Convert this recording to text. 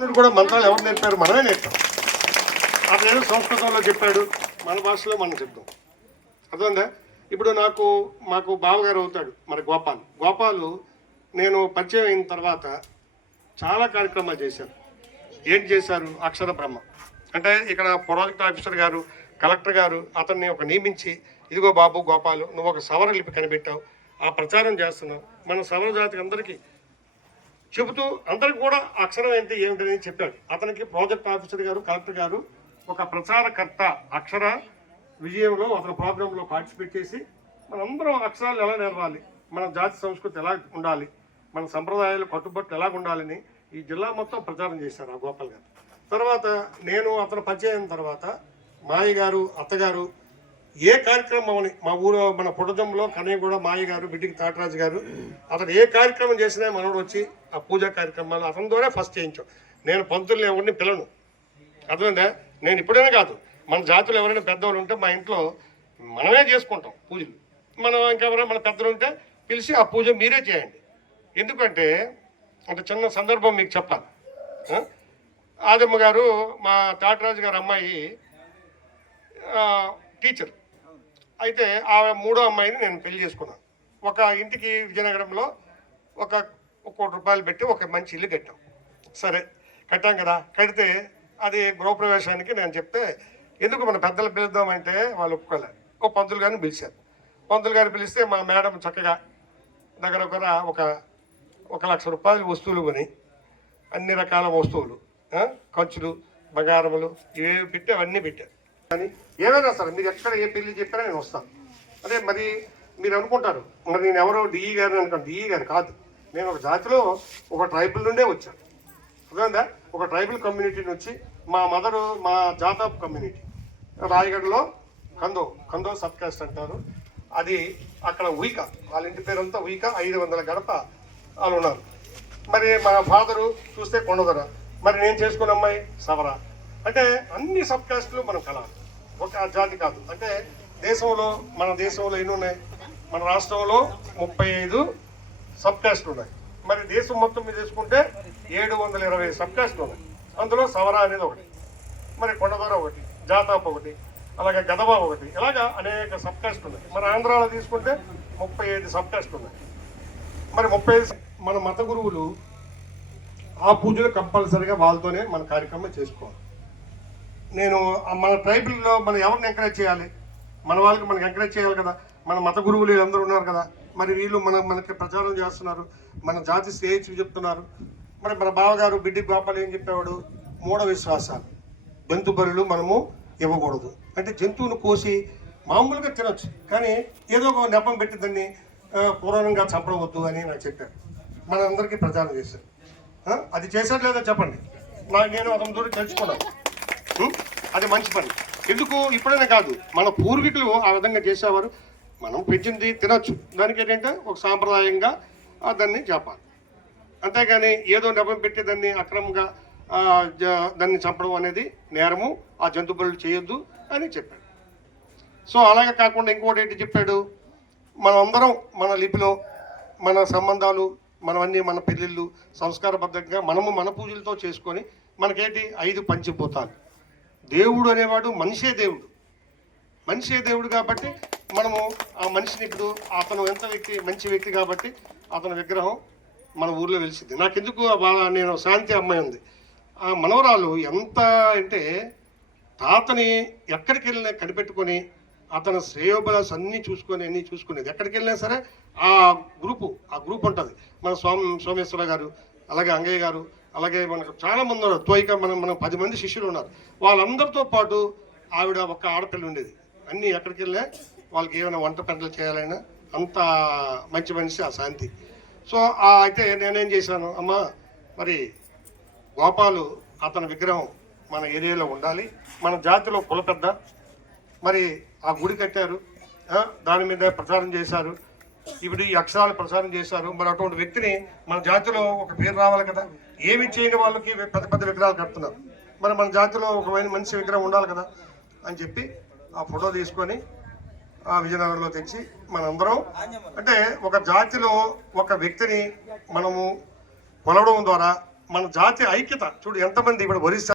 కూడా మంత్రాలు ఎవరు నేర్పారు? మనమే నేర్పాం. అదేదో సంస్కృతంలో చెప్పాడు, మన భాషలో మనం చెప్తాం. అర్థమైందా? ఇప్పుడు మాకు బావగారు అవుతాడు మరి గోపాలు నేను పరిచయం అయిన తర్వాత చాలా కార్యక్రమాలు చేశారు. ఏంటి చేశారు? అక్షర బ్రహ్మ అంటే ఇక్కడ ప్రాజెక్ట్ ఆఫీసర్ గారు, కలెక్టర్ గారు అతన్ని ఒక నియమించి, ఇదిగో బాబు గోపాలు, నువ్వు ఒక సవర లిపి కనిపెట్టావు, ఆ ప్రచారం చేస్తున్నావు, మన సవర జాతికి అందరికీ చెబుతూ అందరికి కూడా అక్షరం ఏంటి ఏమిటని చెప్పాడు. అతనికి ప్రాజెక్ట్ ఆఫీసర్ గారు, కలెక్టర్ గారు ఒక ప్రచారకర్త అక్షర విజయంలో అతని ప్రోగ్రాంలో పార్టిసిపేట్ చేసి మనందరం అక్షరాలు ఎలా నేర్వాలి, మన జాతి సంస్కృతి ఎలా ఉండాలి, మన సంప్రదాయాలు కట్టుబట్లు ఎలా ఉండాలని ఈ జిల్లా మొత్తం ప్రచారం చేశారు ఆ గోపాల్ గారు. తర్వాత నేను అతను పరిచయం అయిన తర్వాత మాయ గారు, అత్తగారు ఏ కార్యక్రమం అని మా ఊరు మన పుట్టజంలో కన్నయ్య కూడా మాయ గారు, బిడ్డికి తాటరాజు గారు అతను ఏ కార్యక్రమం చేసినా మనోడు వచ్చి ఆ పూజా కార్యక్రమాలు అతని ద్వారా ఫస్ట్ చేయించాం. నేను పంతుల్ని ఎవరిని పిలను. అర్థమైందా? నేను ఇప్పుడైనా కాదు, మన జాతులు ఎవరైనా పెద్దవాళ్ళు ఉంటే మా ఇంట్లో మనమే చేసుకుంటాం పూజలు. మనం ఇంకెవరైనా మన పెద్దలు ఉంటే పిలిచి ఆ పూజ మీరే చేయండి. ఎందుకంటే అంటే చిన్న సందర్భం మీకు చెప్పాలి. ఆదమ్మ గారు మా తాటరాజు గారు అమ్మాయి టీచర్ అయితే ఆ మూడో అమ్మాయిని నేను పెళ్లి చేసుకున్నాను. ఒక ఇంటికి విజయనగరంలో ఒక 1 కోటి రూపాయలు పెట్టి ఒక మంచి ఇల్లు కట్టాం. సరే కట్టాం కదా, కడితే అది గృహప్రవేశానికి నేను చెప్తే ఎందుకు మన పెద్దలు పిలుద్దామంటే వాళ్ళు ఒప్పుకోలేదు. ఓ పంతులు గారిని పిలిచారు. పంతులు గారిని పిలిస్తే మా మేడం చక్కగా దగ్గర ఒక 1 లక్ష రూపాయలు వస్తువులు కొని అన్ని రకాల వస్తువులు, ఖర్చులు, బంగారములు ఇవేవి పెట్టి అవన్నీ పెట్టారు. కానీ ఏమైనా సరే మీరు ఎక్కడ ఏ పెళ్లి చెప్పినా నేను వస్తాను. అదే మరి మీరు అనుకుంటారు మరి నేను ఎవరో డిఈ గారిని అనుకోండి. డిఈ గారు కాదు, నేను ఒక జాతిలో ఒక ట్రైబల్ నుండే వచ్చాను. అర్థమైందా? ఒక ట్రైబల్ కమ్యూనిటీ నుంచి మా మదరు మా జాతాప్ కమ్యూనిటీ రాయగఢలో కందో సబ్ కాస్ట్ అంటారు. అది అక్కడ ఉయిక, వాళ్ళ ఇంటి పేరంతా ఉయిక. 500 గడప వాళ్ళు ఉన్నారు. మరి మా ఫాదరు చూస్తే కొండదొర, మరి నేను చేసుకున్న అమ్మాయి సవర. అంటే అన్ని సబ్ కాస్టులు మనం కలాలి, ఒక జాతి కాదు. అంటే మన దేశంలో ఎన్ని ఉన్నాయి? మన రాష్ట్రంలో 35 సబ్ కాస్టులు ఉన్నాయి. మరి దేశం మొత్తం మీద తీసుకుంటే 720 సబ్ కాస్టులు ఉన్నాయి. అందులో సవర అనేది ఒకటి, మరి కొండదొర ఒకటి, జాతాప్ ఒకటి, అలాగే గదవ ఒకటి, ఇలాగా అనేక సబ్ కాస్టులు ఉన్నాయి. మన ఆంధ్రాలో తీసుకుంటే 35 సబ్ కాస్టులు ఉన్నాయి. మరి 35 మన మత గురువులు ఆ పూజలు కంపల్సరీగా వాళ్ళతోనే మన కార్యక్రమం చేసుకోవాలి. నేను మన ట్రైబుల్లో మనం ఎవరిని ఎంకరేజ్ చేయాలి? మన వాళ్ళకి మనకి ఎంకరేజ్ చేయాలి కదా. మన మత గురువులు అందరూ ఉన్నారు కదా, మరి వీళ్ళు మనకి ప్రచారం చేస్తున్నారు, మన జాతి శ్రేయస్సు చెప్తున్నారు. మరి మన బావగారు బిడ్డి గోపాల్ ఏం చెప్పేవాడు? మూఢ విశ్వాసాలు, జంతు బలులు మనము ఇవ్వకూడదు. అంటే జంతువును కోసి మామూలుగా తినొచ్చు, కానీ ఏదో ఒక నెపం పెట్టి దాన్ని పురాణంగా చంపవద్దు అని నాకు చెప్పారు. మనందరికీ ప్రచారం చేశారు. అది చేశారు లేదా చెప్పండి. నేను అతని దూరం తెలుసుకున్నాను. అది మంచి పని. ఎందుకు ఇప్పుడైనా కాదు, మన పూర్వీకులు ఆ విధంగా చేసేవారు. మనం పెంచింది తినొచ్చు, దానికి ఏంటంటే ఒక సాంప్రదాయంగా దాన్ని చెప్పాలి. అంతేగాని ఏదో నెపం పెట్టి దాన్ని అక్రమంగా దాన్ని చంపడం అనేది నేరము, ఆ జంతు బలులు చేయొద్దు అని చెప్పాడు. సో అలాగే కాకుండా ఇంకోటి ఏంటి చెప్పాడు? మనమందరం మన లిపిలో మన సంబంధాలు, మనవన్నీ మన పెళ్ళిళ్ళు సంస్కారబద్ధంగా మనము మన పూజలతో చేసుకొని మనకేంటి 5 పంచభూతాలు. దేవుడు అనేవాడు మనిషే దేవుడు కాబట్టి మనము ఆ మనిషిని ఇప్పుడు అతను మంచి వ్యక్తి కాబట్టి అతని విగ్రహం మన ఊర్లో వెలిసింది. నాకెందుకు నేను శాంతి అమ్మాయి ఉంది, ఆ మనవరాలు ఎంత అంటే తాతని ఎక్కడికి వెళ్ళినా కనిపెట్టుకొని అతను శ్రేయోబలాస్ అన్నీ చూసుకునేది. ఎక్కడికి వెళ్ళినా సరే ఆ గ్రూప్ ఉంటుంది. మన సోమేశ్వర గారు, అలాగే అంగయ్య గారు, అలాగే మనకు చాలామంది ఉన్నారు. త్వయిక మనం 10 మంది శిష్యులు ఉన్నారు. వాళ్ళందరితో పాటు ఆవిడ ఒక ఆడపిల్ల ఉండేది. అన్నీ ఎక్కడికి వెళ్ళినా వాళ్ళకి ఏమైనా వంట పెంటలు చేయాలైనా అంత మంచి మనిషి ఆ శాంతి. సో అయితే నేనేం చేశాను, అమ్మ మరి గోపాలు అతని విగ్రహం మన ఏరియాలో ఉండాలి, మన జాతిలో కుల పెద్ద, మరి ఆ గుడి కట్టారు, దాని మీద ప్రచారం చేశారు, ఇప్పుడు ఈ అక్షరాలు ప్రచారం చేశారు. మరి అటువంటి వ్యక్తిని మన జాతిలో ఒక పేరు రావాలి కదా. ఏమి చేయని వాళ్ళకి పెద్ద విగ్రహాలు కడుతున్నారు, మరి మన జాతిలో ఒక మంచి విగ్రహం ఉండాలి కదా అని చెప్పి ఆ ఫోటో తీసుకొని ఆ విజయనగరంలో తెచ్చి మనందరం అంటే ఒక జాతిలో ఒక వ్యక్తిని మనము కొలవడం ద్వారా మన జాతి ఐక్యత చూడు ఎంతమంది ఇప్పుడు ఒరిస్సా